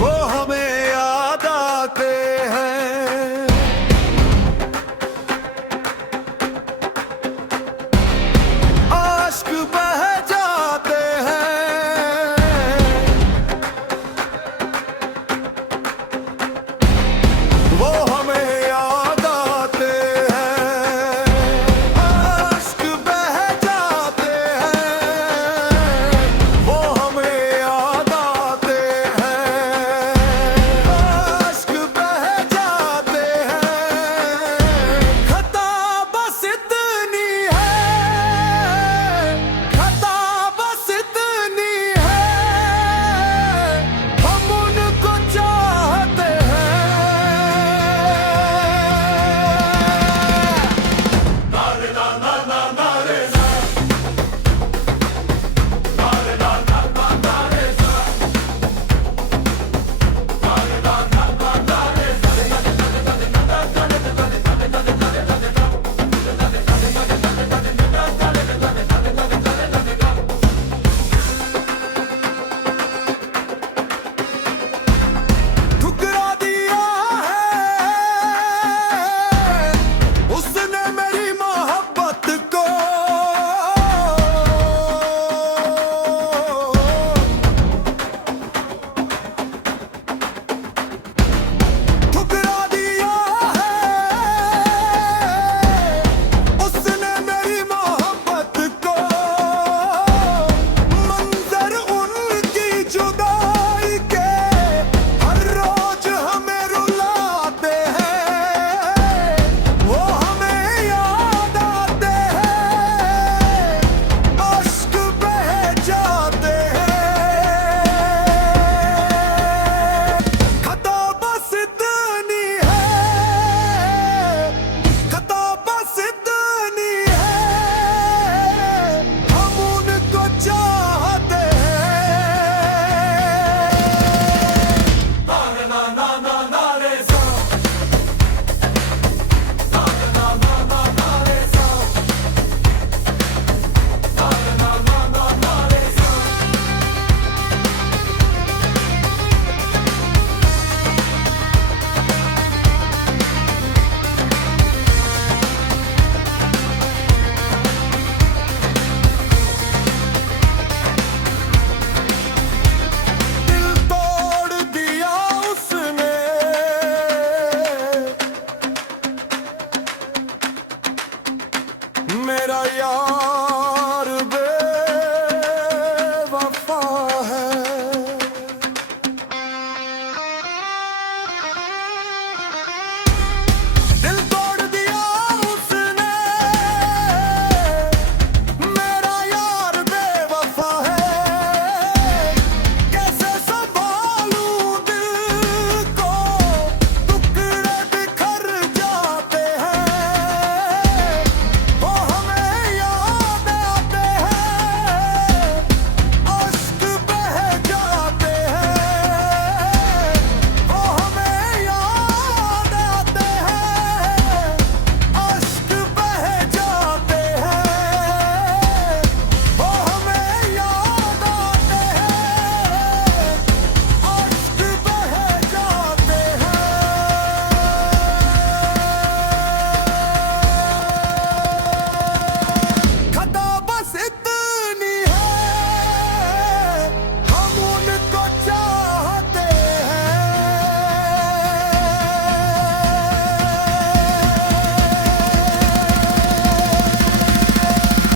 वो हमें याद आते हैं, आश्क बह जाते हैं। वो हमें याद आते हैं, आश्क बह जाते हैं। वो हमें याद आते हैं, आश्क बह जाते हैं। खता बस इतनी है, खता बस इतनी है, हम उनको चाहते हैं। ठुकरा दिया है उसने मेरी मोहब्बत को, ठुकरा दिया है उसने मेरी मोहब्बत को। मंजर उनकी जुदाई के हर रोज हमें रुलाते हैं। वो हमें याद आते हैं, अश्क बह जाते हैं। खता बस इतनी है, खता बस इतनी है, हम उनको चाहते दिल तोड़ दिया उसने, मेरा यार